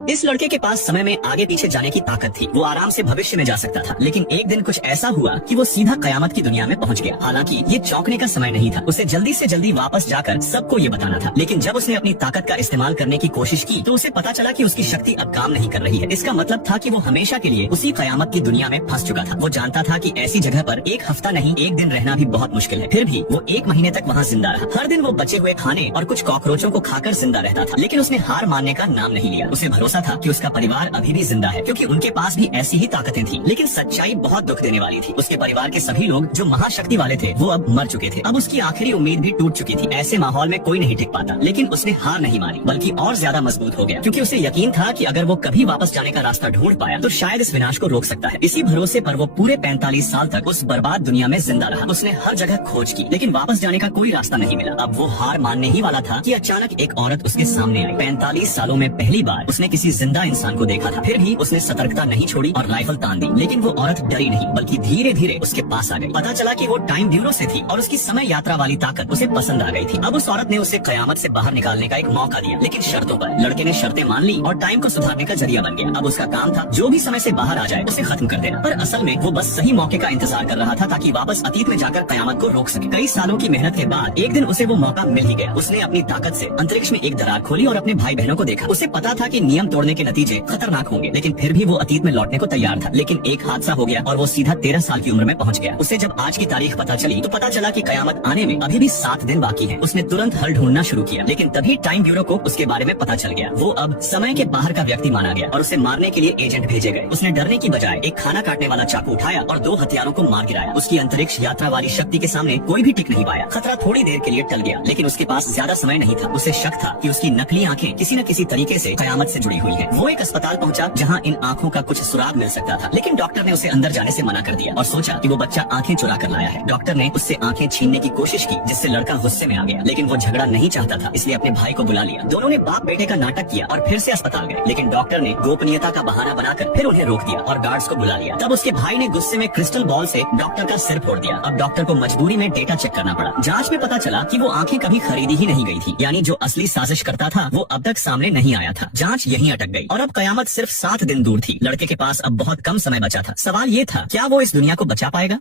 इस लड़के के पास समय में आगे पीछे जाने की ताकत थी। वो आराम से भविष्य में जा सकता था, लेकिन एक दिन कुछ ऐसा हुआ कि वो सीधा कयामत की दुनिया में पहुंच गया। हालांकि ये चौंकने का समय नहीं था, उसे जल्दी से जल्दी वापस जाकर सबको ये बताना था। लेकिन जब उसने अपनी ताकत का इस्तेमाल करने की कोशिश की तो उसे पता चला कि उसकी शक्ति अब काम नहीं कर रही है। इसका मतलब था कि वो हमेशा के लिए उसी कयामत की दुनिया में फंस चुका था। वो जानता था कि ऐसी जगह पर एक हफ्ता नहीं, एक दिन रहना भी बहुत मुश्किल है। फिर भी वो 1 महीने तक वहाँ जिंदा रहा। हर दिन वो बचे हुए खाने और कुछ कॉकरोचों को खाकर जिंदा रहता था, लेकिन उसने हार मानने का नाम नहीं लिया। उसे भरोसा था कि उसका परिवार अभी भी जिंदा है, क्योंकि उनके पास भी ऐसी ही ताकतें थी। लेकिन सच्चाई बहुत दुख देने वाली थी। उसके परिवार के सभी लोग जो महाशक्ति वाले थे वो अब मर चुके थे। अब उसकी आखिरी उम्मीद भी टूट चुकी थी। ऐसे माहौल में कोई नहीं टिक पाता, लेकिन उसने हार नहीं मानी, बल्कि और ज्यादा मजबूत हो गया, क्योंकि उसे यकीन था कि अगर वो कभी वापस जाने का रास्ता ढूंढ पाया तो शायद इस विनाश को रोक सकता है। इसी भरोसे पर वो पूरे 45 साल तक उस बर्बाद दुनिया में जिंदा रहा। उसने हर जगह खोज की, लेकिन वापस जाने का कोई रास्ता नहीं मिला। अब वो हार मानने ही वाला था कि अचानक एक औरत उसके सामने आई। 45 सालों में पहली बार उसने किसी जिंदा इंसान को देखा था। फिर भी उसने सतर्कता नहीं छोड़ी और राइफल तान दी, लेकिन वो औरत डरी नहीं, बल्कि धीरे धीरे उसके पास आ गई। पता चला कि वो टाइम ब्यूरो से थी और उसकी समय यात्रा वाली ताकत उसे पसंद आ गई थी। अब उस औरत ने उसे कयामत से बाहर निकालने का एक मौका दिया, लेकिन शर्तों पर। लड़के ने शर्तें मान ली और टाइम को सुधारने का जरिया बन गया। अब उसका काम था जो भी समय से बाहर आ जाए उसे खत्म कर देना। पर असल में वो बस सही मौके का इंतजार कर रहा था, ताकि वापस अतीत में जाकर कयामत को रोक सके। कई सालों की मेहनत के बाद एक दिन उसे वो मौका मिल ही गया। उसने अपनी ताकत से अंतरिक्ष में एक दरार खोली और अपने भाई बहनों को देखा। उसे पता था कि नियम तोड़ने के नतीजे खतरनाक होंगे, लेकिन फिर भी वो अतीत में लौटने को तैयार था। लेकिन एक हादसा हो गया और वो सीधा 13 साल की उम्र में पहुंच गया। उसे जब आज की तारीख पता चली तो पता चला कि कयामत आने में अभी भी 7 दिन बाकी हैं। उसने तुरंत हल ढूंढना शुरू किया, लेकिन तभी टाइम ब्यूरो को उसके बारे में पता चल गया। वो अब समय के बाहर का व्यक्ति माना गया और उसे मारने के लिए एजेंट भेजे गए। उसने डरने की बजाय एक खाना काटने वाला चाकू उठाया और 2 हथियारों को मार गिराया। उसकी अंतरिक्ष यात्रा वाली शक्ति के सामने कोई भी टिक नहीं पाया। खतरा थोड़ी देर के लिए टल गया, लेकिन उसके पास ज्यादा समय नहीं था। उसे शक था कि उसकी नकली आंखें किसी न किसी तरीके से कयामत से जुड़ी हुई हैं। वो एक अस्पताल पहुंचा जहां इन आंखों का कुछ सुराग मिल सकता था, लेकिन डॉक्टर ने उसे अंदर जाने से मना कर दिया और सोचा कि वो बच्चा आंखें चुरा कर लाया है। डॉक्टर ने उससे आंखें छीनने की कोशिश की, जिससे लड़का गुस्से में आ गया, लेकिन वो झगड़ा नहीं चाहता था, इसलिए अपने भाई को बुला लिया। दोनों ने बाप बेटे का नाटक किया और फिर से अस्पताल गए, लेकिन डॉक्टर ने गोपनीयता का बहाना बनाकर फिर उन्हें रोक दिया और गार्ड्स को बुला लिया। तब उसके भाई ने गुस्से में क्रिस्टल बॉल से डॉक्टर का सिर फोड़ दिया। अब डॉक्टर को मजबूरी में डेटा चेक करना पड़ा। जांच में पता चला कि वो आंखें कभी खरीदी ही नहीं गई थी, यानी जो असली साजिश करता था वो अब तक सामने नहीं आया था। जांच यहीं अटक गई और अब कयामत सिर्फ 7 दिन दूर थी। लड़के के पास अब बहुत कम समय बचा था। सवाल ये था, क्या वो इस दुनिया को बचा पाएगा?